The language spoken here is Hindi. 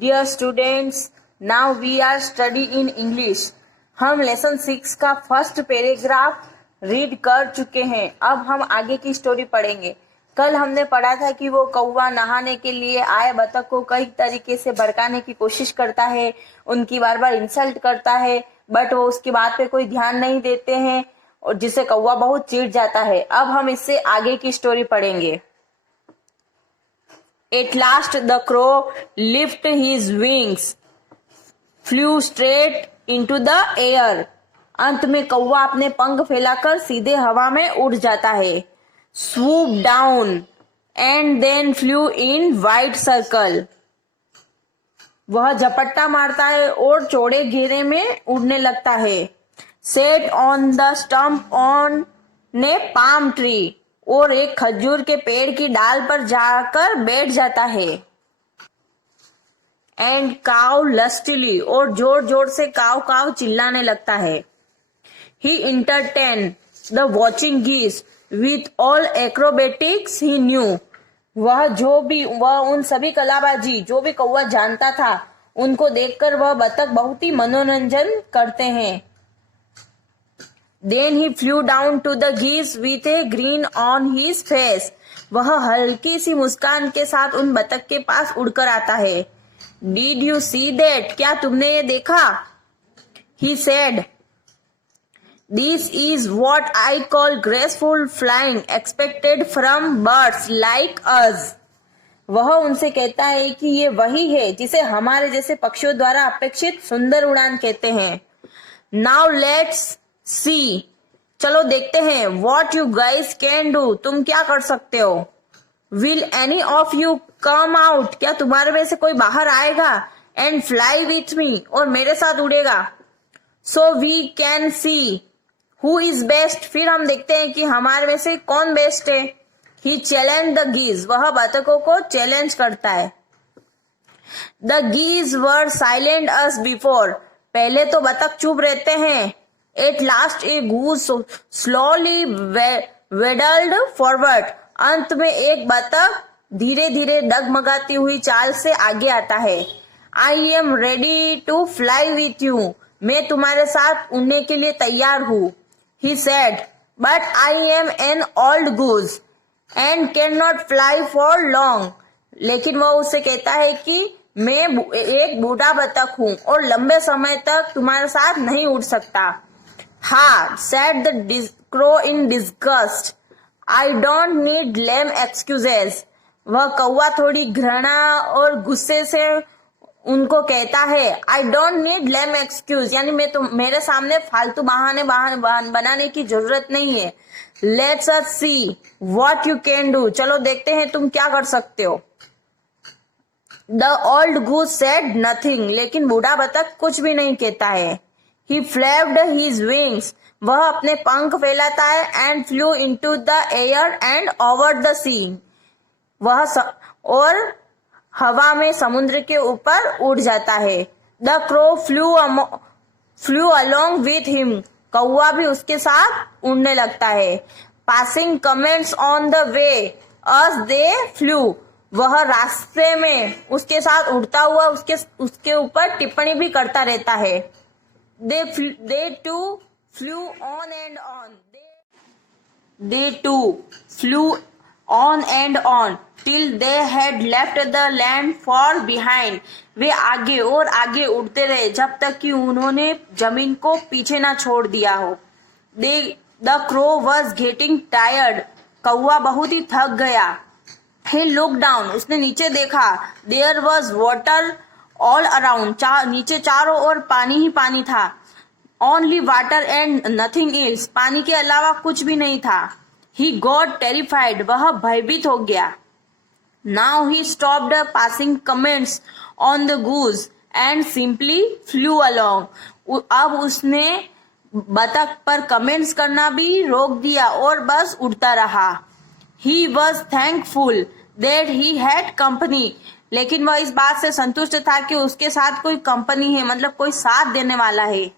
Dear students, now we are study in English. हम लेसन 6 का फर्स्ट पैराग्राफ रीड कर चुके हैं. अब हम आगे की स्टोरी पढ़ेंगे. कल हमने पढ़ा था कि वो कौवा नहाने के लिए आए बतख को कई तरीके से भड़काने की कोशिश करता है, उनकी बार बार इंसल्ट करता है, बट वो उसकी बात पे कोई ध्यान नहीं देते हैं और जिससे कौवा बहुत चिढ़ जाता है. अब हम इससे आगे की स्टोरी पढ़ेंगे. At last the crow lifted his wings, flew straight into the air. अंत में कौवा अपने पंख फैलाकर सीधे हवा में उड़ जाता है. Swoop down and then flew in wide circle. वह झपट्टा मारता है और चौड़े घेरे में उड़ने लगता है. Sat on the stump on a palm tree. और एक खजूर के पेड़ की डाल पर जाकर बैठ जाता है. एंड काव लस्टली. और जोर जोर से काव काव चिल्लाने लगता है. ही इंटरटेन द वॉचिंग गीस with all acrobatics he new. वह उन सभी कलाबाजी जो भी कौवा जानता था उनको देखकर वह बतख बहुत ही मनोरंजन करते हैं. Then he flew down to the geese with a grin on his face. वह हल्की सी मुस्कान के साथ उन बतख के पास उड़कर आता है. Did you see that? क्या तुमने ये देखा? He said, This is what I call graceful flying expected from birds like us. वह उनसे कहता है कि ये वही है जिसे हमारे जैसे पक्षियों द्वारा अपेक्षित सुंदर उड़ान कहते हैं. Now let's see. चलो देखते हैं. What you guys can do. तुम क्या कर सकते हो. Will any of you come out. क्या तुम्हारे में से कोई बाहर आएगा. And fly with me. और मेरे साथ उड़ेगा. So we can see who is best. फिर हम देखते हैं कि हमारे में से कौन बेस्ट है. He challenged the geese. वह बतखों को चैलेंज करता है. The geese were silent as before. पहले तो बतख चुप रहते हैं. At last a goose slowly waddled forward. अंत में एक बतख धीरे धीरे डगमगाती हुई चाल से आगे आता है. I am ready to fly with you. मैं तुम्हारे साथ उड़ने के लिए तैयार हूँ. He said, but I am an old goose and cannot fly for long. लेकिन वह उससे कहता है कि मैं एक बूढ़ा बतख हूँ और लंबे समय तक तुम्हारे साथ नहीं उड़ सकता. हाँ, said the crow in disgust. I don't need lame excuses. वह कौवा थोड़ी घृणा और गुस्से से उनको कहता है. I don't need lame excuse. यानी मेरे सामने फालतू बहाने बनाने की जरूरत नहीं है. Let's us see what you can do. चलो देखते हैं तुम क्या कर सकते हो. The old goose said nothing. लेकिन बूढ़ा बतख कुछ भी नहीं कहता है. He flapped his wings. वह अपने पंख फैलाता है. And flew into the air and over the sea. और हवा में समुद्र के ऊपर उड़ जाता है. The crow flew along with him. कौवा भी उसके साथ उड़ने लगता है. Passing comments on the way as they flew. वह रास्ते में उसके साथ उड़ता हुआ उसके ऊपर टिप्पणी भी करता रहता है. They too flew on and on. They too flew on and on till they had left the land far behind. वे आगे और आगे उड़ते रहे जब तक कि उन्होंने जमीन को पीछे ना छोड़ दिया हो. The crow was getting tired. कौवा बहुत ही थक गया. He looked down. उसने नीचे देखा. There was water all around. नीचे चारों ओर पानी ही पानी था. Only water and nothing else. पानी के अलावा कुछ भी नहीं था. He got terrified. वह भयभीत हो गया. Now he stopped passing comments on the goose and simply flew along. अब उसने बतख पर कमेंट्स करना भी रोक दिया और बस उड़ता रहा. He was thankful that he had company. लेकिन वह इस बात से संतुष्ट था कि उसके साथ कोई कंपनी है, मतलब कोई साथ देने वाला है.